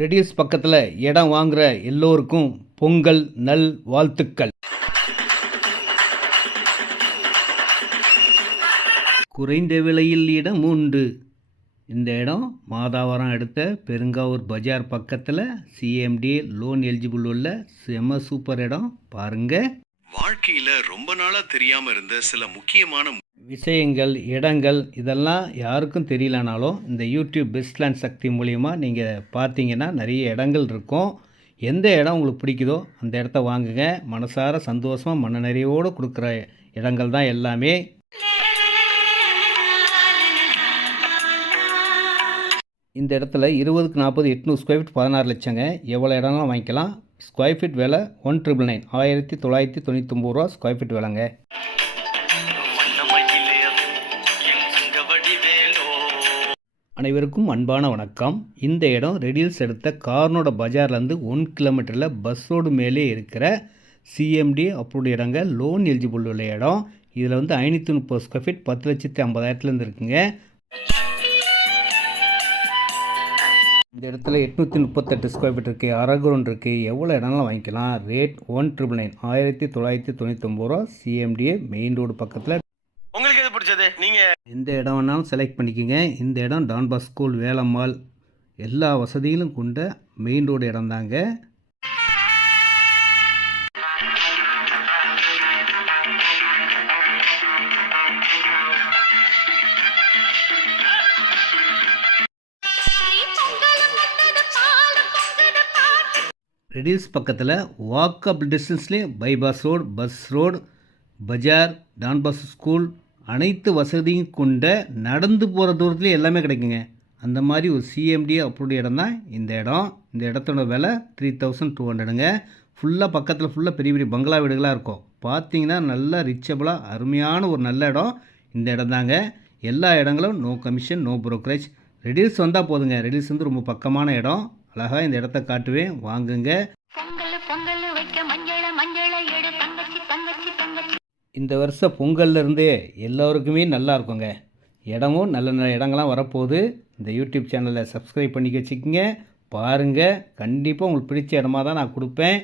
Reduce பக்கத்தில் இடம் வாங்குகிற எல்லோருக்கும் பொங்கல் நல் வாழ்த்துக்கள். குறைந்த விலையில் இடம் உண்டு. இந்த இடம் மாதாவரம் அடுத்த பெருங்காவூர் பஜார் பக்கத்தில் சிஎம்டி லோன் எலிஜிபிள் உள்ள செம சூப்பர் இடம். பாருங்கள், வாழ்க்கையில் ரொம்ப நாளாக தெரியாமல் இருந்த சில முக்கியமான விஷயங்கள் இடங்கள் இதெல்லாம் யாருக்கும் தெரியலனாலும் இந்த யூடியூப் பெஸ்ட் லேண்ட் சக்தி மூலிமா நீங்கள் பார்த்தீங்கன்னா நிறைய இடங்கள் இருக்கும். எந்த இடம் உங்களுக்கு பிடிக்குதோ அந்த இடத்த வாங்குங்க. மனசார சந்தோஷமாக மன நிறைவோடு கொடுக்குற இடங்கள் தான் எல்லாமே. இந்த இடத்துல 20க்கு 40 800 ஸ்கொயர் ஃபீட் 16 லட்சங்க. எவ்வளோ இடம்லாம் வாங்கிக்கலாம். ஸ்கொயர் ஃபீட் விலை 1999 1999 ரூபா ஸ்கொயர் ஃபீட் விலைங்க. அனைவருக்கும் அன்பான வணக்கம். இந்த இடம் ரெடில்ஸ் எடுத்த கார்னோட பஜார்லேருந்து 1 கிலோமீட்டரில் பஸ் ரோடு மேலே இருக்கிற சிஎம்டி அப்ரூவ்டு இடங்க. லோன் எலிஜிபிள் உள்ள இடம். இதில் 530 ஸ்கொயர் ஃபீட் 10,50,000 இருக்குங்க. இந்த இடத்துல 838 ஸ்கொயர் ஃபீட் இருக்குது. அரகுரன் இருக்குது. எவ்வளோ இடம்லாம் வாங்கிக்கலாம். ரேட் 1999 1999 ரூபா. சிஎம்டிஏ மெயின் ரோடு பக்கத்தில். உங்களுக்கு எது பிடிச்சது? நீங்கள் எந்த இடம் வேணாலும் செலக்ட் பண்ணிக்கோங்க. இந்த இடம் டான் பாஸ்கோ ஸ்கூல், வேலம்மாள் எல்லா வசதிகளும் கொண்ட மெயின் ரோடு இடம் தாங்க. ரெடில்ஸ் பக்கத்தில் வாக்கபிள் டிஸ்டன்ஸ்லேயே பைபாஸ் ரோடு, பஸ் ரோடு, பஜார், டான் பாஸ்கோ ஸ்கூல் அனைத்து வசதியும் கொண்ட நடந்து போகிற தூரத்துலேயே எல்லாமே கிடைக்குங்க. அந்த மாதிரி ஒரு சிஎம்டி அப்ரூவ்டு இடம் தான் இந்த இடம். இந்த இடத்தோட விலை 3200ங்க. ஃபுல்லாக பக்கத்தில் ஃபுல்லாக பெரிய பெரிய பங்களா வீடுகளாக இருக்கும். பார்த்தீங்கன்னா நல்லா ரிச்சபிளாக அருமையான ஒரு நல்ல இடம் இந்த இடம் தாங்க. எல்லா இடங்களும் நோ கமிஷன், நோ ப்ரோக்கரேஜ். ரெடில்ஸ் வந்தால் போதுங்க. ரெடில்ஸ் ரொம்ப பக்கமான இடம். அழகாக இந்த இடத்த காட்டுவேன், வாங்குங்க. இந்த வருஷம் பொங்கல்லேருந்தே எல்லோருக்குமே நல்லா இருக்குங்க. இடமும் நல்ல நல்ல இடங்கள்லாம் வரப்போகுது. இந்த யூடியூப் சேனலை சப்ஸ்கிரைப் பண்ணி வச்சுக்கோங்க. பாருங்கள், கண்டிப்பாக உங்களுக்கு பிடிச்ச இடமா தான் நான் கொடுப்பேன்.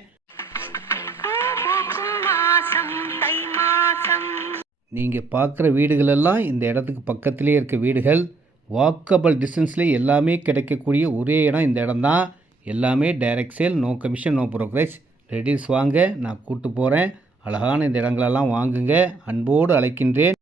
நீங்கள் பார்க்குற வீடுகளெல்லாம் இந்த இடத்துக்கு பக்கத்துலேயே இருக்க வீடுகள். வாக்கபிள் டிஸ்டன்ஸ்லேயே எல்லாமே கிடைக்கக்கூடிய ஒரே இடம் இந்த இடம் தான். எல்லாமே direct sale, no commission, no brokerage. ரெடில்ஸ் வாங்க, நான் கூப்பிட்டு போகிறேன். அழகான இந்த இடங்களெல்லாம் வாங்குங்க. அன்போடு அழைக்கின்றேன்.